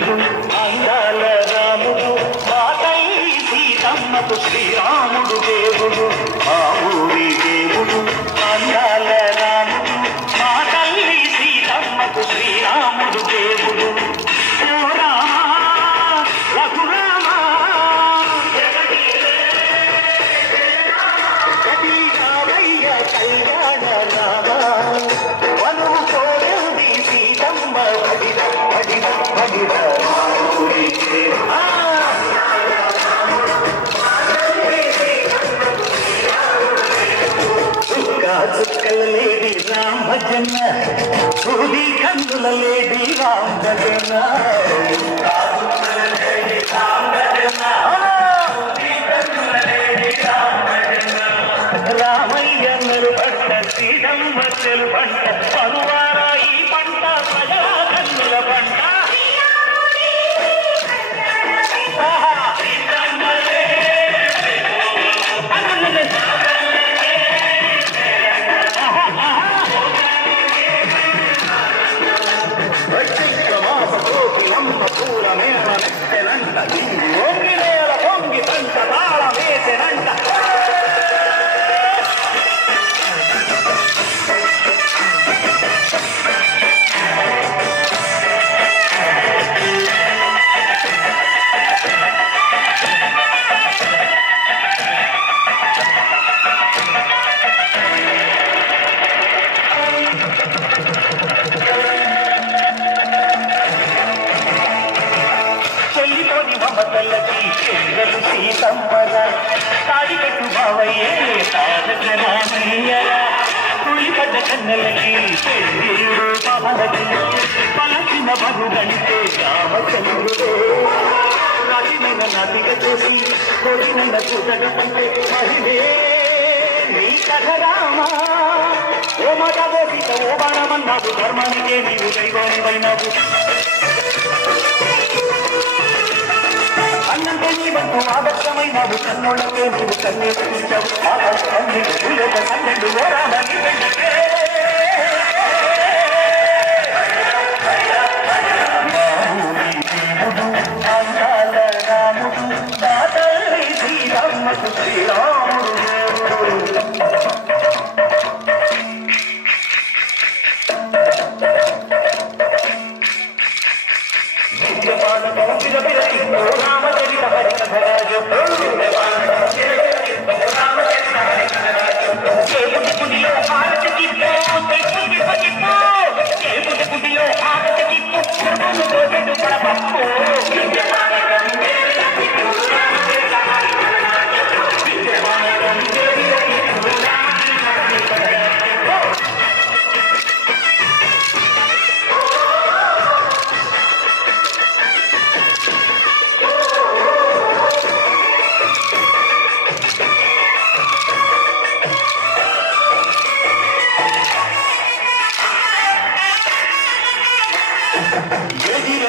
దేవుడు అందాల రాముడు మా తల్లి సీతమ్మకు శ్రీరాముడు దేవుడు మా ఊరి దేవుడు అందాల రాముడు మా తల్లి సీతమ్మకు శ్రీరాముడు దేవుడు ఓ రామా రఘురామా కళ్యాణ రామా వనువు కోరింది సీతమ్మ భడిద భడిద భడిద చుక్కల లేడి రామ్ భజన సూది కందుల లేడి రామ్ భజన రామయ్య మెరుపంట శ్రీరమ్మ తెలుపంట పరువార ఈ పంట ప్రజల కన్నుల పంట పొంగి నేల పొంగి పంట తాళ వేసెనంట మమతలకి చెంగలు సీతమ్మల తాడికట్టు బావయ్యే తారకరామయ్యల తులిపడ్డ కన్నెలకి పెళ్ళిడు పవనకి పలచిన బరుగంటే రామచంద్రుడే రాజమైన నాటిక చేసి కొడిన చూడగ పంటే మహిళే నీ కథ రామా ఓ మాట బోసిత ఓ బాణమన్నావు ధర్మానికే నీవు దైవానివైనావు అన్నంటే నీ బంధు ఆదర్శమైనావు కన్నోళ్ళకే నీవు కన్నీపించావు కన్నెండు ఓరాలని పెళ్ళకే అందాల రాముడు నా తల్లి శ్రీరాముడు శ్రీరాముడు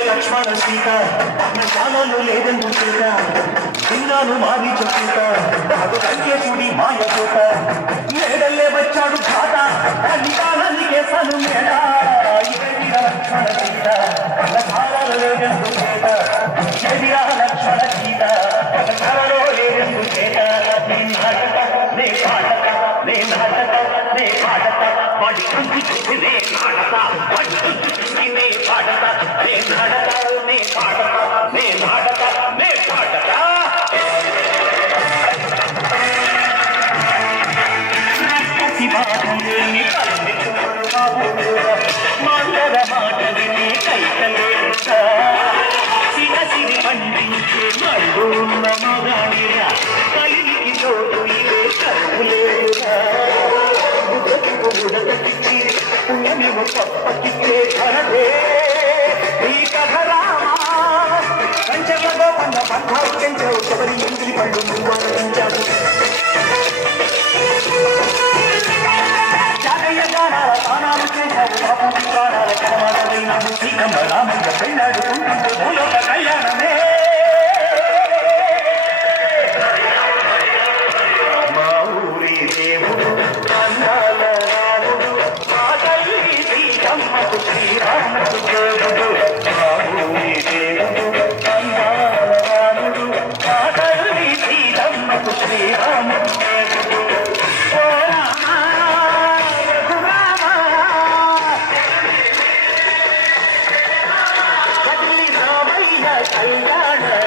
లక్ష్మణ సీత కాలంలో లేదెందు సీత చిన్నాను మారి చెప్పుత అది కంకేశుడి మాయ పోత మేడల్లే వచ్చాడు ఖాత కాలాన్ని కేసాను మేడ లక్ష్మణ సీత కాలంలో లేదెందు సీత లక్ష్మణ సీత కాలంలో లేదెందు సీత నీ నాటక నే పాటక నే నాటక నే పాటక వాడి కుంచి నే పాటక వాడి కుంచి నే పాటక నే నాటక నే పాటక నే నాటక నే పాటక శివాని మంగళ మాట విని కైకలేట సిరి పండించే నడు ఉన్న మగాడిరా కలికి తోడు ఇదే కరువులేరా బుడగటిచ్చి పుణ్యమేమో తప్పకిచ్చే ధరదే ఈ కథ రామా పంచగో పండ పంధాలు పెంచావు శబరి ఇంద్రి పండు నువ్వు ఆనందించావు జాగయ్య గానాల తానాలు చేశావు బాబు ప్రాణాల కనమాడమైనావు సీతమ్మ రామయ్య పెళ్ళాడుకుంటుంటే భూలోక కళ్యాణమే మా ఊరి దేవుడు అందాల రాముడు మా తల్లి సీతమ్మకు శ్రీరాముడు దేవుడు మా ఊరి దేవుడు కళ్యాణ